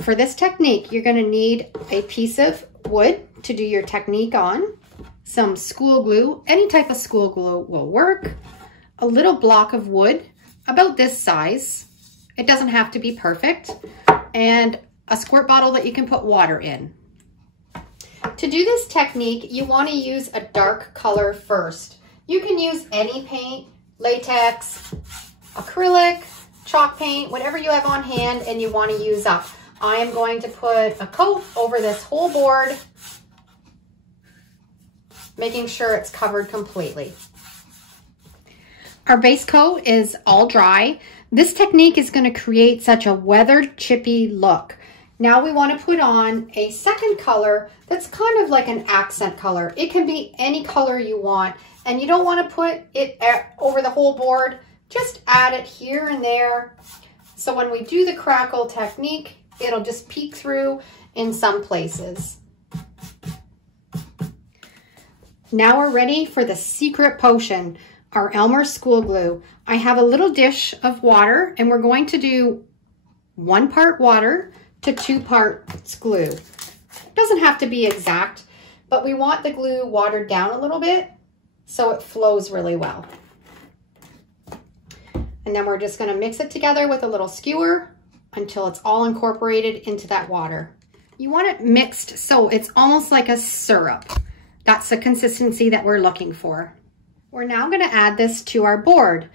For this technique, you're going to need a piece of wood to do your technique on, some school glue, any type of school glue will work, a little block of wood about this size, it doesn't have to be perfect, and a squirt bottle that you can put water in. To do this technique, you want to use a dark color first. You can use any paint, latex, acrylic, chalk paint, whatever you have on hand and you want to use up. I am going to put a coat over this whole board, making sure it's covered completely. Our base coat is all dry. This technique is going to create such a weathered, chippy look. Now we want to put on a second color that's kind of like an accent color. It can be any color you want, and you don't want to put it over the whole board. Just add it here and there. So when we do the crackle technique, it'll just peek through in some places. Now we're ready for the secret potion, our Elmer school glue. I have a little dish of water, and we're going to do 1 part water to 2 parts glue. It doesn't have to be exact, but we want the glue watered down a little bit so it flows really well. And then we're just going to mix it together with a little skewer until it's all incorporated into that water. You want it mixed so it's almost like a syrup. That's the consistency that we're looking for. We're now going to add this to our board.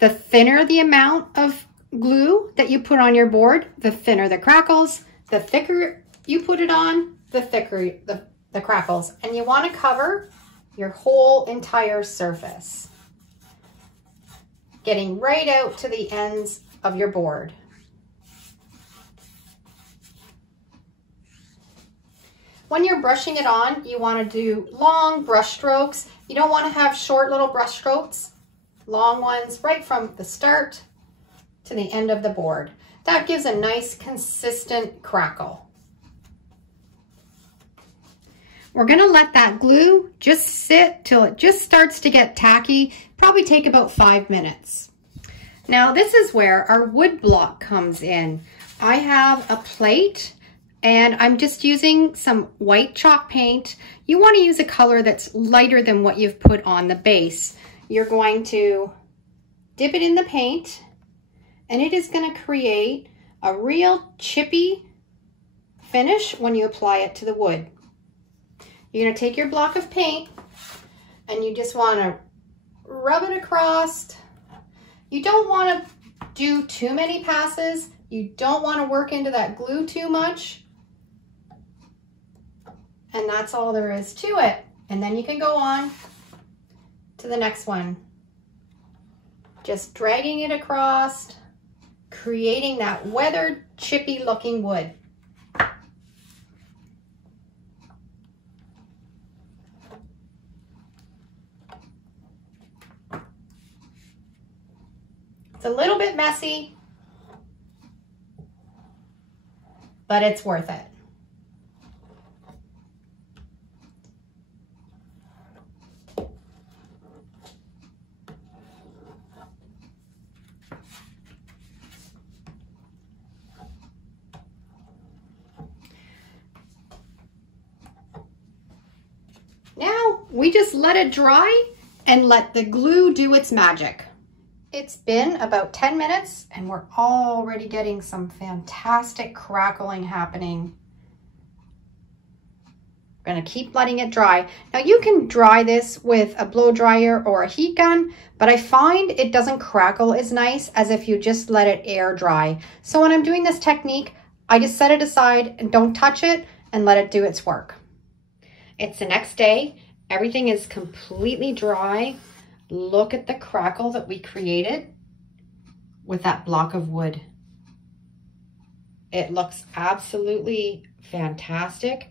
The thinner the amount of glue that you put on your board, the thinner the crackles. The thicker you put it on, the thicker the crackles. And you want to cover your whole entire surface, getting right out to the ends of your board. When you're brushing it on, you want to do long brush strokes. You don't want to have short little brush strokes, long ones right from the start to the end of the board. That gives a nice consistent crackle. We're going to let that glue just sit till it just starts to get tacky, probably take about 5 minutes. Now this is where our wood block comes in. I have a plate and I'm just using some white chalk paint. You want to use a color that's lighter than what you've put on the base. You're going to dip it in the paint, and it is going to create a real chippy finish when you apply it to the wood. You're going to take your block of paint and you just want to rub it across. You don't want to do too many passes. You don't want to work into that glue too much. And that's all there is to it. And then you can go on to the next one. Just dragging it across, creating that weathered, chippy looking wood. It's a little bit messy, but it's worth it. Now we just let it dry and let the glue do its magic. It's been about 10 minutes and we're already getting some fantastic crackling happening. We're going to keep letting it dry. Now you can dry this with a blow dryer or a heat gun, but I find it doesn't crackle as nice as if you just let it air dry. So when I'm doing this technique, I just set it aside and don't touch it and let it do its work. It's the next day. Everything is completely dry. Look at the crackle that we created with that block of wood. It looks absolutely fantastic.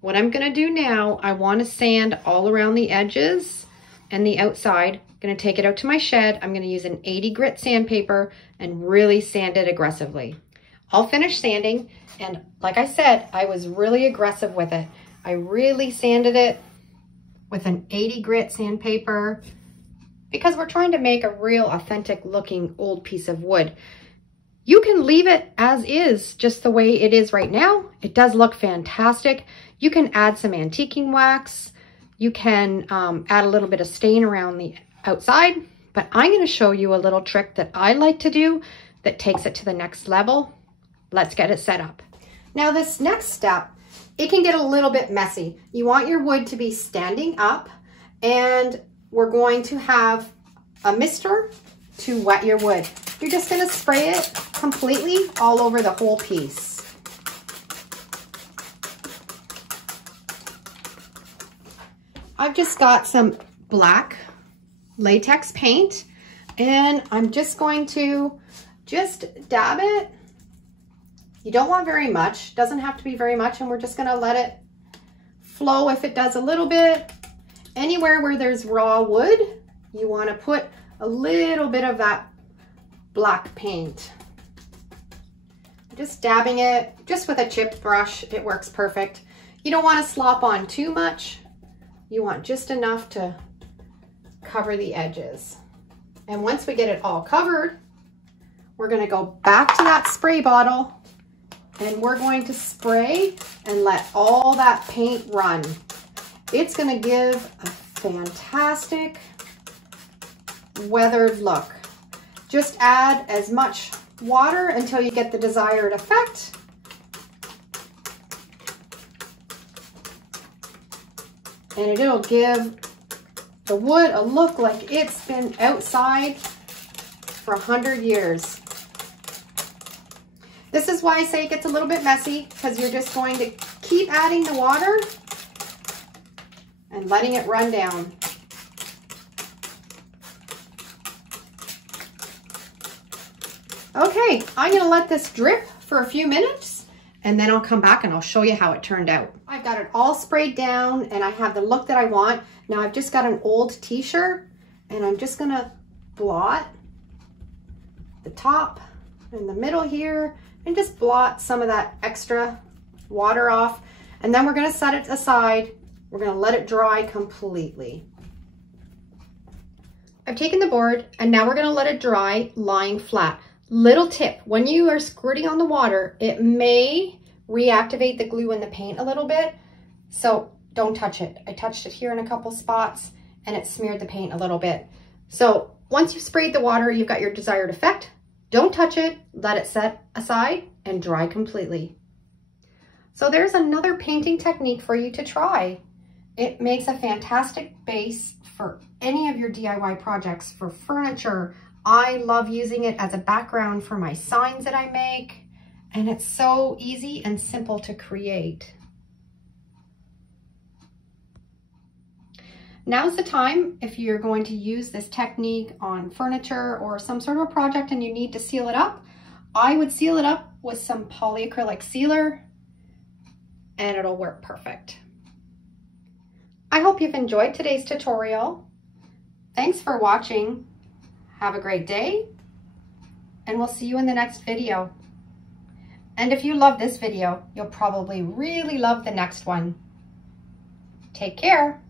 What I'm going to do now, I want to sand all around the edges and the outside. I'm going to take it out to my shed. I'm going to use an 80 grit sandpaper and really sand it aggressively. I'll finish sanding, and like I said, I was really aggressive with it. I really sanded it with an 80 grit sandpaper because we're trying to make a real authentic looking old piece of wood. You can leave it as is, just the way it is right now. It does look fantastic. You can add some antiquing wax. You can add a little bit of stain around the outside, but I'm going to show you a little trick that I like to do that takes it to the next level. Let's get it set up. Now this next step, it can get a little bit messy. You want your wood to be standing up, and we're going to have a mister to wet your wood. You're just going to spray it completely all over the whole piece. I've just got some black latex paint, and I'm just going to dab it. You don't want very much, doesn't have to be very much, and we're just going to let it flow. If it does a little bit, anywhere where there's raw wood, you want to put a little bit of that black paint. Just dabbing it, just with a chipped brush, it works perfect. You don't want to slop on too much. You want just enough to cover the edges. And once we get it all covered, we're going to go back to that spray bottle, and we're going to spray and let all that paint run. It's going to give a fantastic weathered look. Just add as much water until you get the desired effect. And it'll give the wood a look like it's been outside for 100 years. This is why I say it gets a little bit messy, because you're just going to keep adding the water and letting it run down. Okay, I'm going to let this drip for a few minutes, and then I'll come back and I'll show you how it turned out. I've got it all sprayed down, and I have the look that I want. Now I've just got an old t-shirt, and I'm just going to blot the top and the middle here, and just blot some of that extra water off. And then we're going to set it aside. We're going to let it dry completely. I've taken the board, and now we're going to let it dry lying flat. Little tip, when you are squirting on the water, it may reactivate the glue in the paint a little bit, so don't touch it. I touched it here in a couple spots, and it smeared the paint a little bit. So once you've sprayed the water, you've got your desired effect. Don't touch it, let it set aside and dry completely. So there's another painting technique for you to try. It makes a fantastic base for any of your DIY projects, for furniture. I love using it as a background for my signs that I make, and it's so easy and simple to create. Now's the time, if you're going to use this technique on furniture or some sort of a project and you need to seal it up, I would seal it up with some polyacrylic sealer, and it'll work perfect. I hope you've enjoyed today's tutorial. Thanks for watching. Have a great day, and we'll see you in the next video. And if you love this video, you'll probably really love the next one. Take care.